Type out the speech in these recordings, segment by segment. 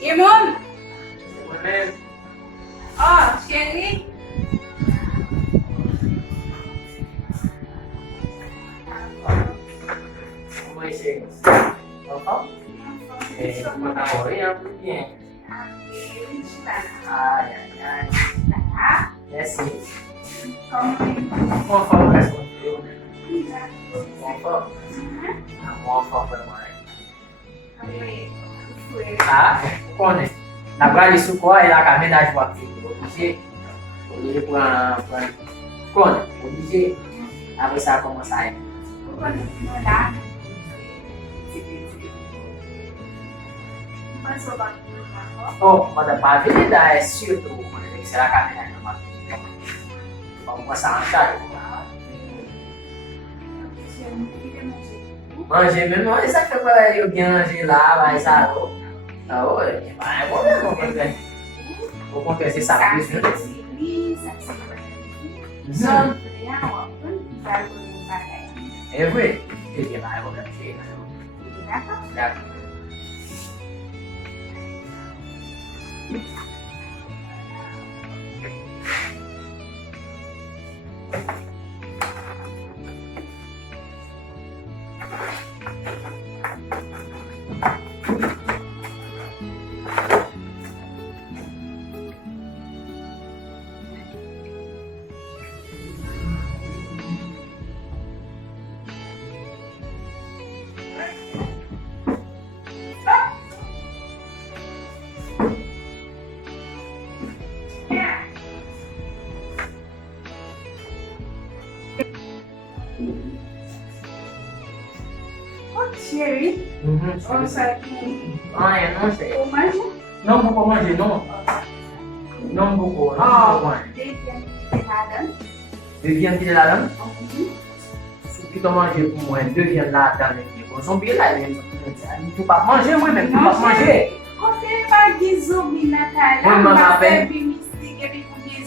E mon? Mwen Oh, chérie. mwen se enfant. Mwen namore an pou bien. Ay, ay, ay. Merci. Mwen fò mwen responsable. Mwen fò. Mwen fò vraiment. Ah, konen. Na brali sou kwa e la ka menaj wak fi. Oblige. Oblige pran. Konen. Oblige. Apre sa koman sa e. Oh, mada pa vini da e surtout konen se la ka menaj wak fi. Mwen sa an chal. Manje men, manje sa fe pa yo gen manje la, vai sa lo. Ah, ouais, bah, bon, au contraire, c'est ça plus. Et oui, et bien, bah, bon, d'accord. Chérie, on s'est Ah, eu não sei. pour manger. Não vou manger, não. Não vou, não vou. Deux viandes de la dame. Se tu manger pour moi, deux viandes là dans les sont bien là. Tu pas manger moi-même, tu pas manger. Você vai desumir na cara. Mãe, mamãe, bem.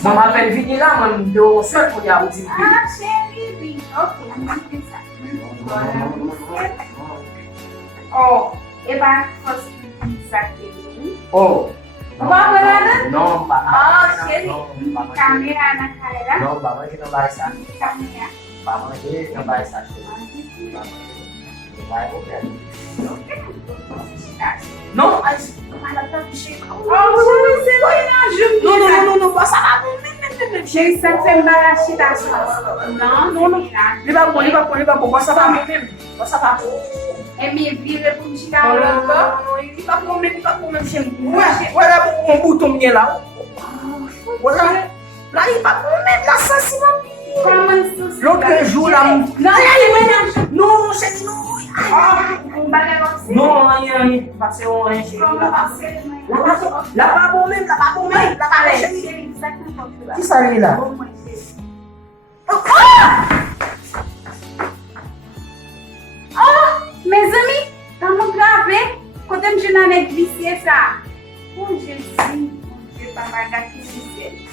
Maman appelle venir là, moi, de seul pour y avoir dit. Ah, chérie, oui. Ok, on va faire ça. Oh, e ba fosse pizza aqui. Oh. Vamos lá? Não, Oh, chérie. Câmera na cara. Não, mamãe que não vai estar. Câmera. Mamãe que não vai estar. Vai morrer. Não, mas ela tá cheia. Oh, chérie, você vai me ajudar. Não, passa lá. Chérie, ça me fait embarrasser la sauce. Non. Ele vai bom, passa lá mesmo. Passa lá. É minha vida por tirar o logo. Ele vai comer, chérie. Olha o botão lá. Olha. Lá ele vai comer, lá ça c'est ma vie. Como isso? L'autre jour là. Non, chérie, non. Um bagulho. Non, rien. Parce qu'on a un chérie là. Là-bas, bon même, là-bas, chérie. Qui ça lui là? Mes amis, estamos gravando. Quando eu me avec vicier ça. Oh, Jésus, mon Dieu, papa, gâté vicier.